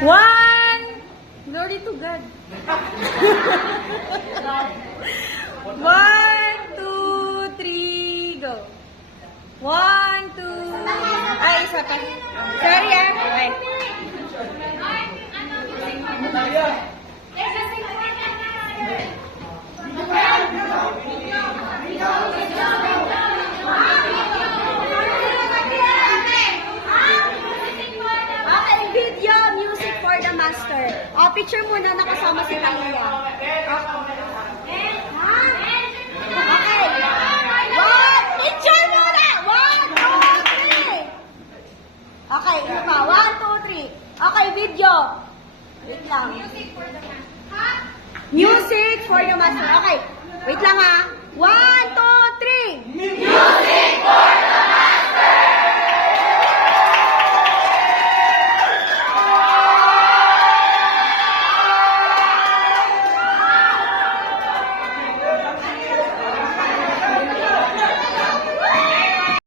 One! Glory to God. One, two, three, go. One, two. Ay, isa pa. Sorry ah. Okay. Okay, video, music for the master. Oh, picture muna nakasama si Kalia. Okay. One, picture muna! One, two, three! Okay, ano pa? One, two, three. Okay, video. Wait lang. Music for the master. Okay, wait lang ha. One, two, three. Music!